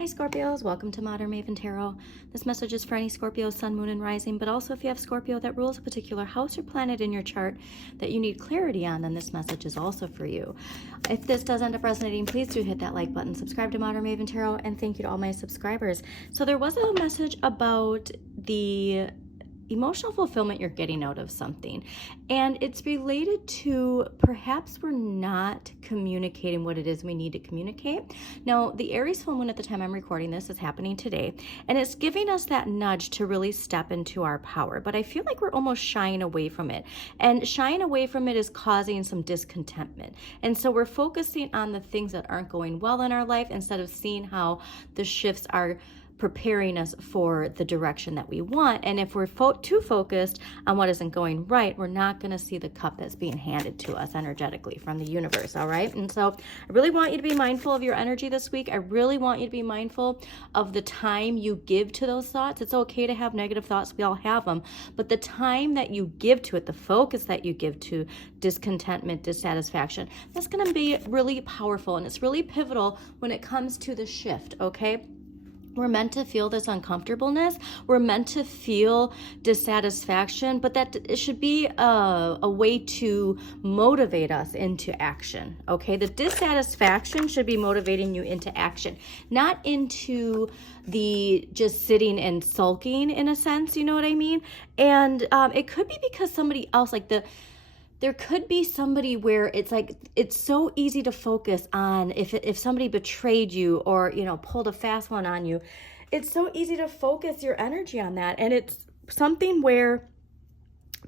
Hi Scorpios, welcome to Modern Maven Tarot. This message is for any Scorpio, Sun, Moon, and Rising, but also if you have Scorpio that rules a particular house or planet in your chart that you need clarity on, then this message is also for you. If this does end up resonating, please do hit that like button, subscribe to Modern Maven Tarot, and thank you to all my subscribers. So there was a message about the emotional fulfillment you're getting out of something, and it's related to perhaps we're not communicating what it is we need to communicate. Now, the Aries full moon at the time I'm recording this is happening today, and it's giving us that nudge to really step into our power, but I feel like we're almost shying away from it, and shying away from it is causing some discontentment. And so we're focusing on the things that aren't going well in our life instead of seeing how the shifts are preparing us for the direction that we want. And if we're too focused on what isn't going right, we're not going to see the cup that's being handed to us energetically from the universe. All right. And so I really want you to be mindful of your energy this week. I really want you to be mindful of the time you give to those thoughts. It's okay to have negative thoughts. We all have them. But the time that you give to it, the focus that you give to discontentment, dissatisfaction, that's going to be really powerful. And it's really pivotal when it comes to the shift. Okay. We're meant to feel this uncomfortableness. We're meant to feel dissatisfaction, but that it should be a way to motivate us into action, okay? The dissatisfaction should be motivating you into action, not into the just sitting and sulking in a sense, you know what I mean? And it could be because somebody else, there could be somebody where it's like, it's so easy to focus on if somebody betrayed you or, you know, pulled a fast one on you. It's so easy to focus your energy on that. And it's something where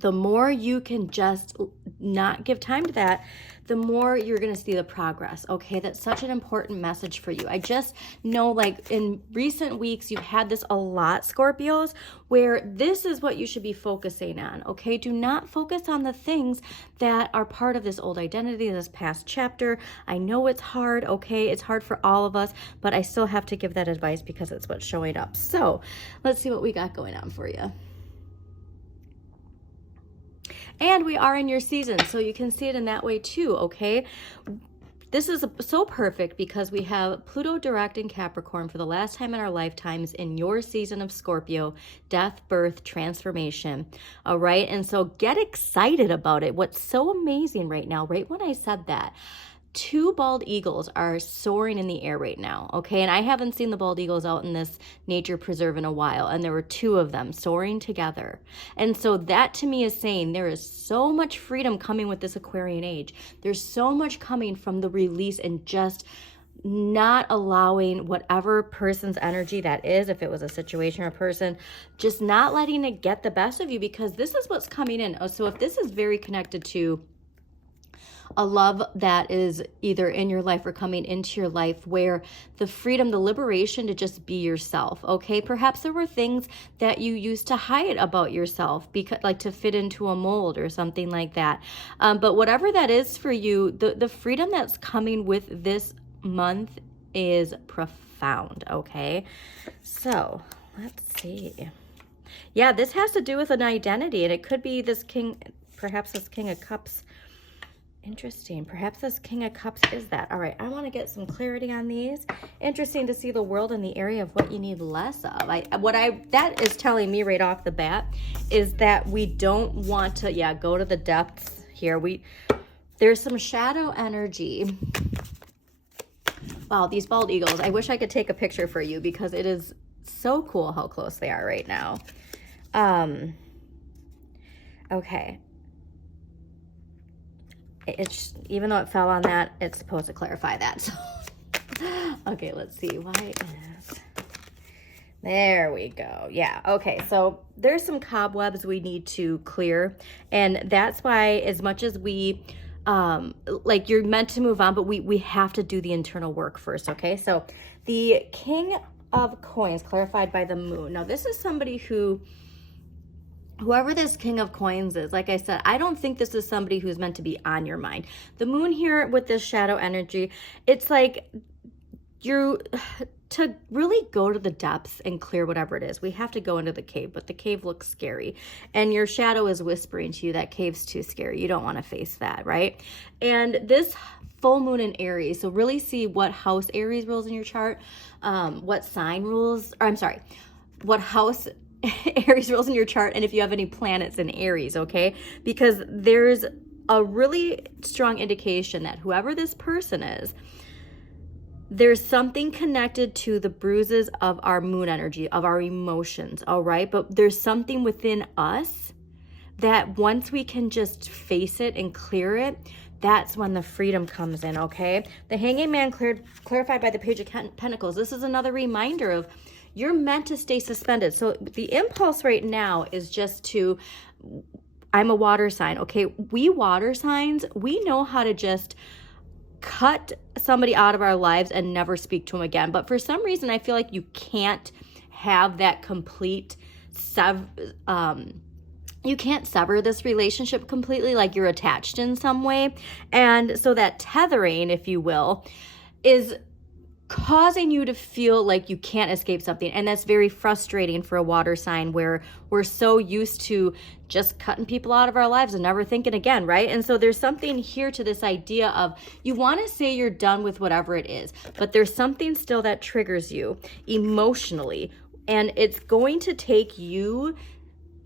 the more you can just not give time to that, the more you're going to see the progress. Okay, that's such an important message for you. I just know, like, in recent weeks, you've had this a lot, Scorpios, where this is what you should be focusing on. Okay, do not focus on the things that are part of this old identity, this past chapter. I know it's hard. Okay, it's hard for all of us, but I still have to give that advice because it's what's showing up. So let's see what we got going on for you. And we are in your season, so you can see it in that way too, okay? This is so perfect because we have Pluto direct in Capricorn for the last time in our lifetimes in your season of Scorpio, death, birth, transformation, all right? And so get excited about it. What's so amazing right now, right when I said that, 2 bald eagles are soaring in the air right now, okay? And I haven't seen the bald eagles out in this nature preserve in a while, and there were 2 of them soaring together. And so that to me is saying there is so much freedom coming with this Aquarian age. There's so much coming from the release and just not allowing whatever person's energy that is, if it was a situation or a person, just not letting it get the best of you, because this is what's coming in. So if this is very connected to a love that is either in your life or coming into your life, where the freedom, the liberation to just be yourself, okay? Perhaps there were things that you used to hide about yourself, because like to fit into a mold or something like that. But whatever that is for you, the freedom that's coming with this month is profound, okay? So let's see. Yeah, this has to do with an identity, and it could be this king, perhaps this King of Cups. Interesting. Perhaps this King of Cups is that. All right, I want to get some clarity on these. Interesting to see the world in the area of what you need less of. That is telling me right off the bat is that we don't want to, go to the depths here. There's some shadow energy. Wow, these bald eagles. I wish I could take a picture for you because it is so cool how close they are right now. Okay. It's, even though it fell on that, it's supposed to clarify that. So, okay, let's see. Why is... There we go. Yeah, okay. So there's some cobwebs we need to clear. And that's why, as much as we, like, you're meant to move on, but we have to do the internal work first, okay? So the King of Coins, clarified by the moon. Now, this is somebody who... Whoever this King of Coins is, like I said, I don't think this is somebody who's meant to be on your mind. The moon here with this shadow energy, it's like to really go to the depths and clear whatever it is. We have to go into the cave, but the cave looks scary. And your shadow is whispering to you that cave's too scary. You don't want to face that, right? And this full moon in Aries. So really see what house Aries rules in your chart, what sign rules, or I'm sorry, what house Aries rules in your chart, and if you have any planets in Aries, okay? Because there's a really strong indication that whoever this person is, there's something connected to the bruises of our moon energy, of our emotions, all right? But there's something within us that once we can just face it and clear it, that's when the freedom comes in, okay? The Hanging Man clarified by the Page of Pentacles. This is another reminder of you're meant to stay suspended. So the impulse right now is just to, I'm a water sign, okay? We water signs, we know how to just cut somebody out of our lives and never speak to them again. But for some reason, I feel like you can't have that complete you can't sever this relationship completely, like you're attached in some way. And so that tethering, if you will, is causing you to feel like you can't escape something. And that's very frustrating for a water sign, where we're so used to just cutting people out of our lives and never thinking again, right? And so there's something here to this idea of you want to say you're done with whatever it is, but there's something still that triggers you emotionally. And it's going to take you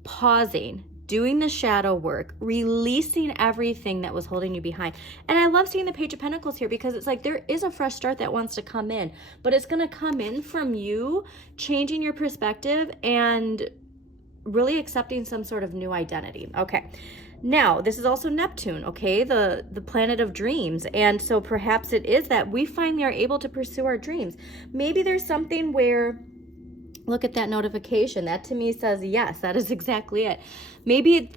pausing, doing the shadow work, releasing everything that was holding you behind. And I love seeing the Page of Pentacles here, because it's like there is a fresh start that wants to come in, but it's going to come in from you changing your perspective and really accepting some sort of new identity. Okay. Now, this is also Neptune, okay? The planet of dreams. And so perhaps it is that we finally are able to pursue our dreams. Maybe there's something where, look at that notification. That to me says, yes, that is exactly it. Maybe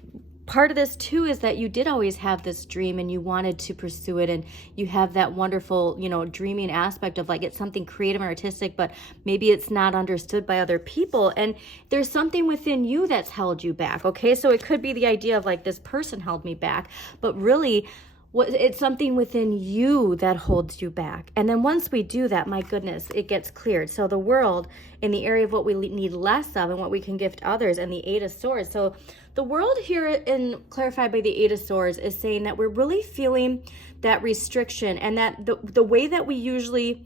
part of this too is that you did always have this dream and you wanted to pursue it, and you have that wonderful, dreaming aspect of like it's something creative and artistic, but maybe it's not understood by other people. And there's something within you that's held you back, okay? So it could be the idea of like this person held me back, but really it's something within you that holds you back. And then once we do that, my goodness, it gets cleared. So the world, in the area of what we need less of and what we can gift others, and the Eight of Swords. So the world here, in clarified by the Eight of Swords, is saying that we're really feeling that restriction, and that the way that we usually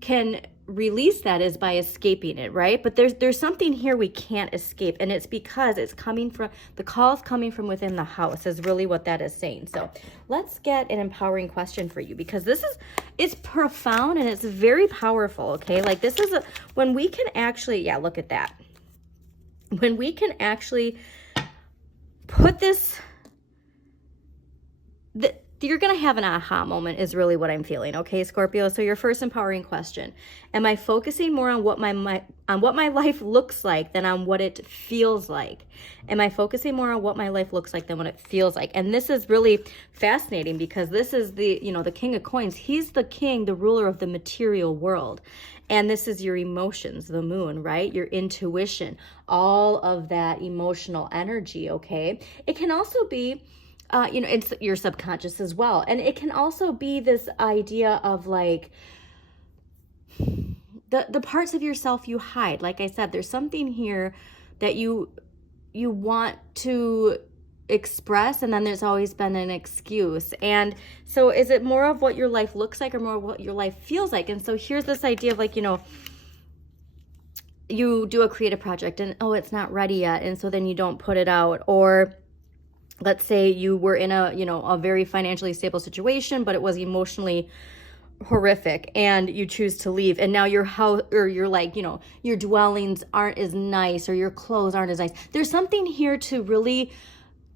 can release that is by escaping it, right? But there's something here we can't escape, and it's because it's coming from, the call is coming from within the house, is really what that is saying. So let's get an empowering question for you, because it's profound and it's very powerful, okay? Like this is when we can actually, yeah, look at that. When we can actually put this, you're going to have an aha moment is really what I'm feeling. Okay, Scorpio. So your first empowering question, am I focusing more on what my life looks like than on what it feels like? Am I focusing more on what my life looks like than what it feels like? And this is really fascinating, because this is the King of Coins. He's the king, the ruler of the material world. And this is your emotions, the moon, right? Your intuition, all of that emotional energy. Okay. It can also be, it's your subconscious as well. And it can also be this idea of like the parts of yourself you hide. Like I said, there's something here that you want to express, and then there's always been an excuse. And so is it more of what your life looks like or more of what your life feels like? And so here's this idea of like, you do a creative project and, oh, it's not ready yet. And so then you don't put it out. Or let's say you were in a very financially stable situation, but it was emotionally horrific and you choose to leave, and now your house, or your dwellings aren't as nice, or your clothes aren't as nice. There's something here to really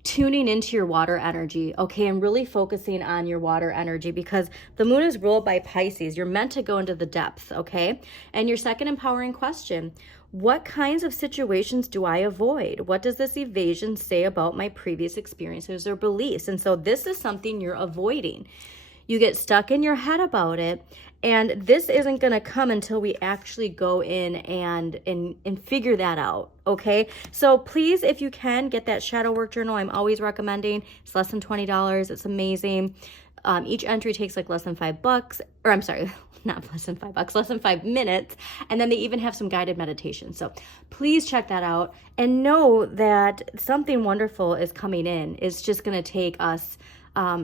tuning into your water energy, okay, and really focusing on your water energy, because the moon is ruled by Pisces. You're meant to go into the depths, okay? And your second empowering question, what kinds of situations do I avoid? What does this evasion say about my previous experiences or beliefs? And so this is something you're avoiding. You get stuck in your head about it, and this isn't going to come until we actually go in and figure that out, okay? So please, if you can, get that shadow work journal. I'm always recommending. It's less than $20. It's amazing. Each entry takes like less than $5, or I'm sorry, not less than $5, less than 5 minutes. And then they even have some guided meditation. So please check that out, and know that something wonderful is coming in. It's just going to take us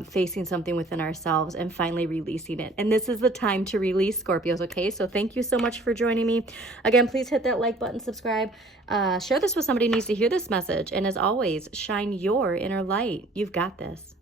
facing something within ourselves and finally releasing it. And this is the time to release, Scorpios, okay? So thank you so much for joining me. Again, please hit that like button, subscribe, share this with somebody who needs to hear this message. And as always, shine your inner light. You've got this.